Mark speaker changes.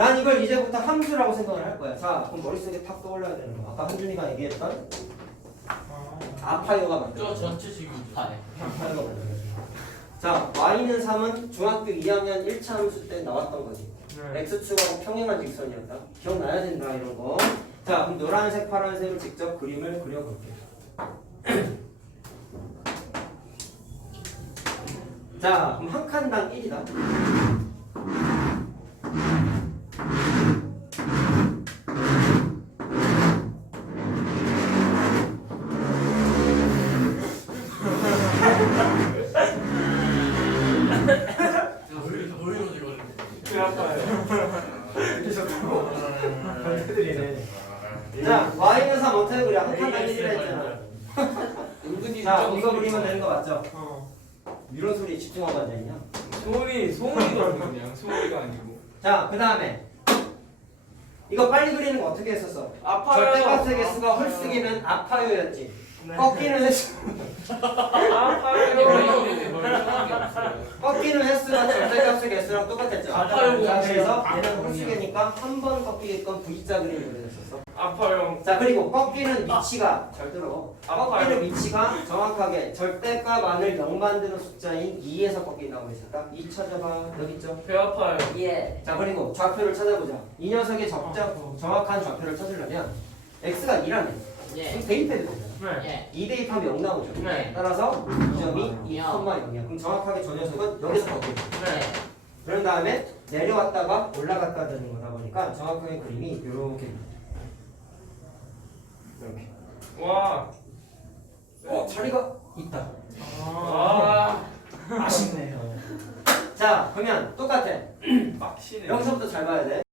Speaker 1: 난 이걸 이제부터 함수라고 생각을 할 거야. 자, 그럼 머릿속에 탁 떠올라야 되는 거. 아까 한준이가 얘기했던 아파요가 만든
Speaker 2: 저
Speaker 1: 거.
Speaker 2: 전체 지금
Speaker 3: 아, 네.
Speaker 1: 아파요가 거. 자, y는 3은 중학교 2학년 1차 함수 때 나왔던 거지.
Speaker 4: 네.
Speaker 1: x축하고 평행한 직선이었다. 기억나야 된다 이런 거. 자, 그럼 노란색, 파란색으로 직접 그림을 그려볼게. 자, 그럼 한 칸당 1이다.
Speaker 4: 배 아파요.
Speaker 1: 애들이네. 자, y는 3 어떻게 그려? 한 칸당 1이라 했잖아.
Speaker 3: 은근히
Speaker 1: 자,
Speaker 3: 좀
Speaker 1: 이거 그리면 되는 거 맞죠?
Speaker 4: 어.
Speaker 1: 이런 소리 집중하고 앉아있냐?
Speaker 4: 소리 소리가 그냥 소리가 아니고.
Speaker 1: 자, 그 다음에 이거 빨리 그리는 거 어떻게 했었어?
Speaker 4: 아파요.
Speaker 1: 절대값의 개수가 홀수기면 아파요였지.
Speaker 4: 네.
Speaker 1: 꺾이는 횟수,
Speaker 4: 아파요.
Speaker 1: 꺾이는 횟수가 절대값의 개수랑 똑같았죠.
Speaker 2: 아파요.
Speaker 1: 자, 그래서. 얘는 홀수기니까 한 번 꺾이게끔 V자 그림을 그려냈었어.
Speaker 4: 아파요.
Speaker 1: 자, 그리고 꺾이는 위치가 잘 들어. 꺾이는 위치가 정확하게 절대값 안을 0 만드는 숫자인 2에서 꺾인다고 했었다. 2 찾아봐. 여기 있죠.
Speaker 4: 배 아파요.
Speaker 3: 예.
Speaker 1: 자 그리고 좌표를 찾아보자. 이 녀석의 적자, 정확한 좌표를 찾으려면 x가 2라네.
Speaker 3: 예.
Speaker 1: 그럼 대입해도 되잖아.
Speaker 4: 네.
Speaker 3: 예.
Speaker 1: 2 대입하면 0 나오죠.
Speaker 4: 네.
Speaker 1: 따라서 이 점이
Speaker 3: 어,
Speaker 1: 2,0이야. 그럼 정확하게 저 녀석은 여기서 꺾여.
Speaker 4: 네.
Speaker 1: 그런 다음에 내려왔다가 올라갔다 되는 거다 보니까 정확하게 그림이 이렇게 이렇게.
Speaker 4: 와.
Speaker 1: 어 자리가 있다.
Speaker 4: 아.
Speaker 1: 아쉽네요. 자 그러면 똑같아.
Speaker 4: 빡시네.
Speaker 1: 여기서부터 잘 봐야 돼.